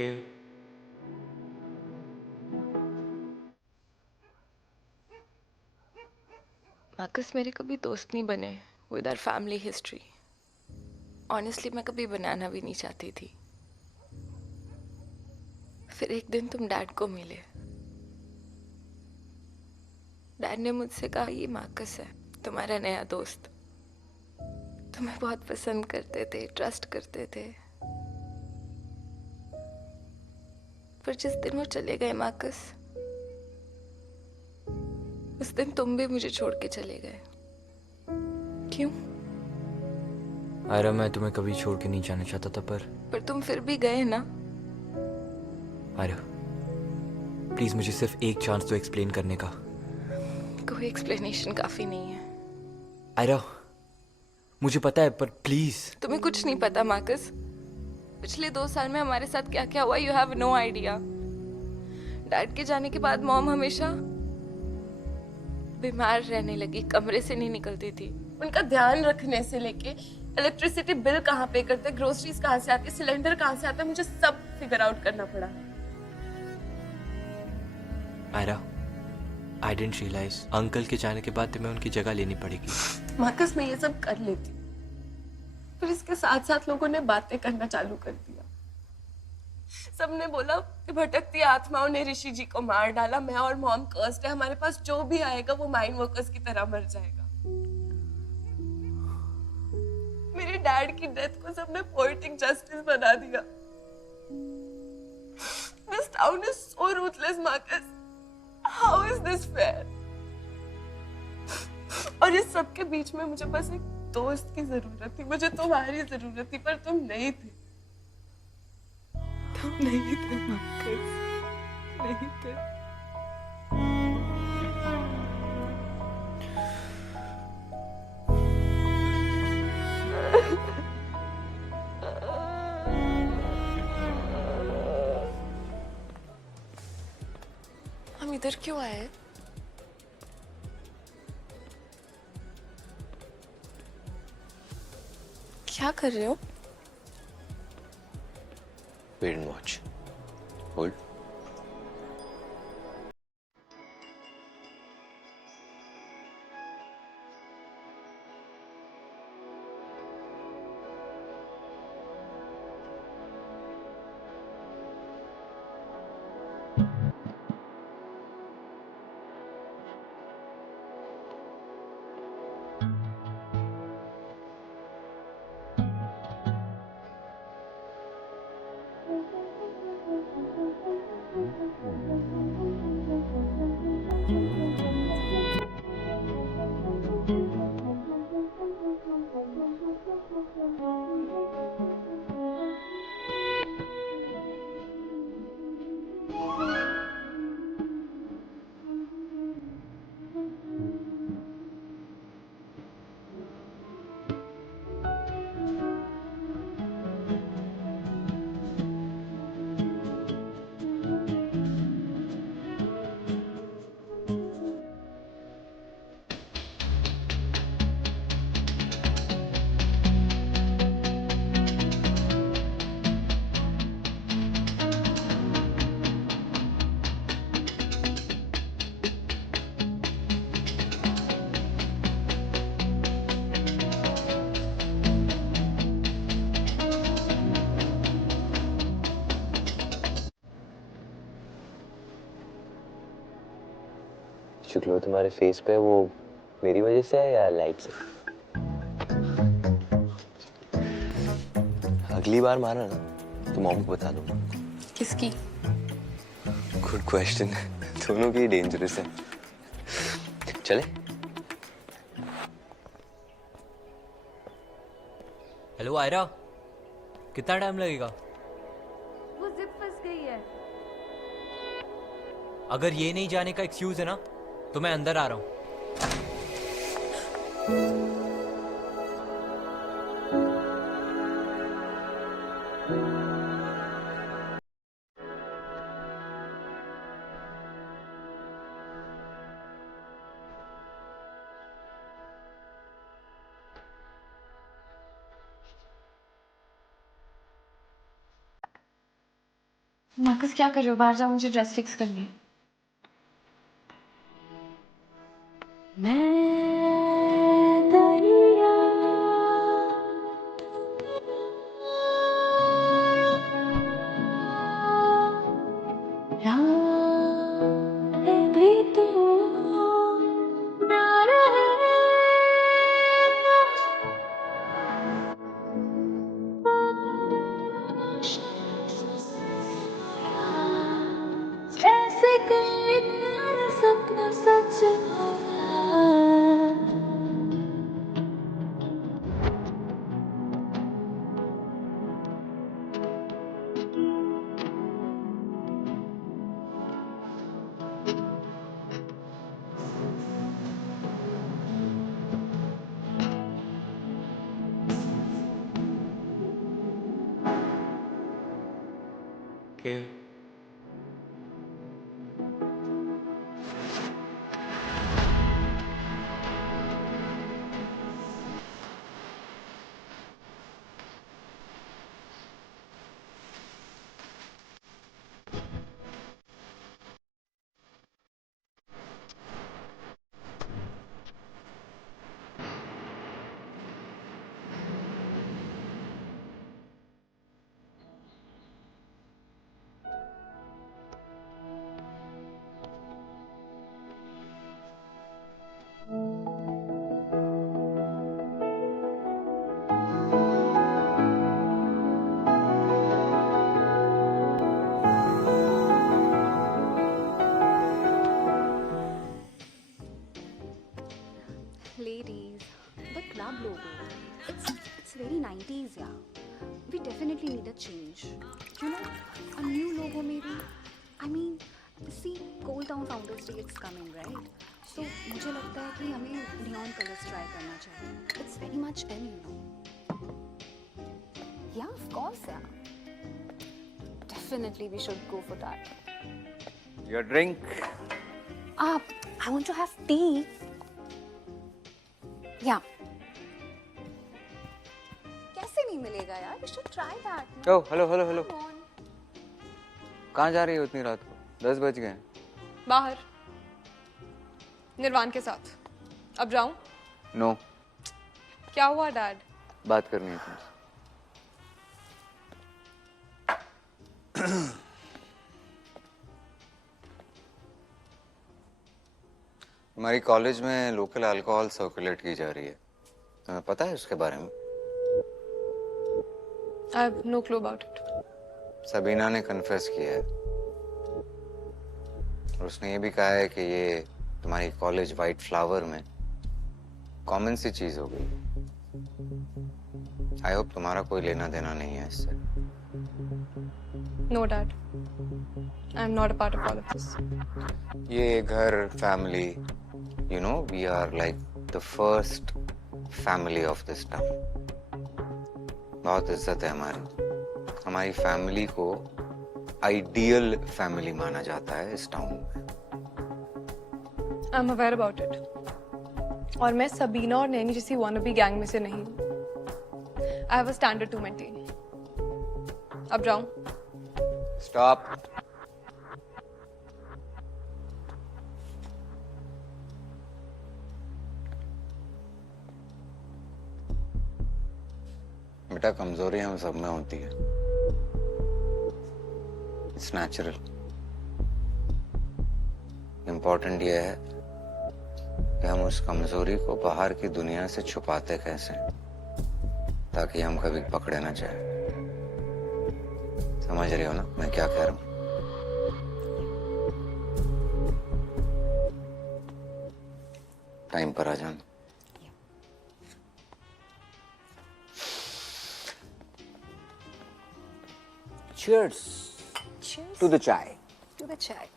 Okay. Marcus मेरे कभी दोस्त नहीं बने with our family history. Honestly मैं कभी बनाना भी नहीं चाहती थी। फिर एक दिन तुम डैड को मिले। डैड ने मुझसे कहा ये मार्कस है, तुम्हारा नया दोस्त। तुम्हें बहुत पसंद करते थे, ट्रस्ट करते थे। पर जिस दिन वो चले गए मार्कस, उस दिन तुम भी मुझे छोड़ के चले गए। क्यों? आयरा, मैं तुम्हें कभी छोड़ के नहीं जाना चाहता था, पर तुम फिर भी गए ना। आयरा प्लीज मुझे सिर्फ एक चांस दो एक्सप्लेन करने का। कोई एक्सप्लेनेशन काफी नहीं है। आयरा मुझे पता है, पर प्लीज। तुम्हें कुछ नहीं पता मार्कस। पिछले 2 साल में हमारे साथ क्या क्या हुआ, you have no idea. Dad के जाने के बाद मॉम हमेशा बीमार रहने लगी, कमरे से नहीं निकलती थी। उनका ध्यान रखने से लेके इलेक्ट्रिसिटी बिल कहाँ पे करते, ग्रोसरीज कहाँ से आती, सिलेंडर कहाँ से आता, मुझे सब फिगर आउट करना पड़ा। आयरा आई डेंट रियलाइज अंकल के जाने के बाद तुम्हें उनकी जगह लेनी पड़ेगी। मार्कस मैं ये सब कर लेती, पर इसके साथ साथ लोगों ने बातें करना चालू कर दिया। सबने बोला कि भटकती आत्माओं ने ऋषि जी को मार डाला, मैं और मॉम कर्स्ड है, हमारे पास जो भी आएगा वो माइन वर्कर्स की तरह मर जाएगा। मेरे डैड की डेथ को सबने पोएटिक जस्टिस बना दिया। This town is so ruthless, Marcus. How is this fair? और इस सब के बीच में मुझे बस एक दोस्त की जरूरत थी, मुझे तुम्हारी जरूरत थी, पर तुम नहीं थे। तुम नहीं थे मार्कस, नहीं थे। हम इधर क्यों आए? क्या कर रहे हो? Wait and watch. होल्ड। जो ग्लो तुम्हारे फेस पे है वो मेरी वजह से है या लाइट से? अगली बार मारा ना तो मॉम को बता दो। किसकी? Good question. दोनों की डेंजरस है। चले। हेलो आयरा, कितना टाइम लगेगा? वो जिप फंस गई है। अगर ये नहीं जाने का एक्सक्यूज है ना तो मैं अंदर आ रहा हूँ। मार्कस क्या कर रहे हो? बाहर जाओ, मुझे ड्रेस फिक्स करनी है। मैं दरिया राहें भी तो ना रहे। जैसे कोई प्यारा सपना सच हुआ। Okay. Ladies, the club logo. It's very 90s, yeah. We definitely need a change. You know, a new logo maybe. I mean, see, Gold Town Founders Day it's coming, right? So मुझे लगता है कि हमें neon colors try करना चाहिए. It's very much in, you know. Yeah, of course, yeah. Definitely we should go for that. Your drink? I want to have tea. Yeah. कैसे नहीं मिलेगा यार? We should try that. Oh, hello. Come on. कहाँ जा रही हो इतनी रात को? 10 बज गए. बाहर निर्वाण के साथ. अब जाऊं? No. क्या हुआ डैड? बात करनी है तुमसे. हमारी कॉलेज में लोकल अल्कोहल सर्कुलेट की जा रही है. तुम्हें पता है उसके बारे में? I have no clue about it. Sabina ने कन्फेस किया है और उसने ये भी कहा है कि ये तुम्हारी कॉलेज वाइट फ्लावर में कॉमन सी चीज हो गई. आई होप तुम्हारा कोई लेना देना नहीं है इससे. No dad. I am not a part of all of this. ये घर family you know we are like the first family of this town. बहुत इज्जत है हमारी फैमिली को आइडियल फैमिली माना जाता है इस टाउन में. I am aware about it. और मैं सबीना और नैनी जैसी wannabe गैंग में से नहीं हूँ. I have a standard to maintain. अब जाऊं? स्टॉप. बेटा कमजोरी हम सब में होती है. It's natural. इम्पोर्टेंट ये है कि हम उस कमजोरी को बाहर की दुनिया से छुपाते कैसे हैं, ताकि हम कभी पकड़े ना जाए. समझ रहे हो ना मैं क्या कह रहा हूँ? टाइम पर आ जाना. Cheers. Cheers To the chai. to the chai.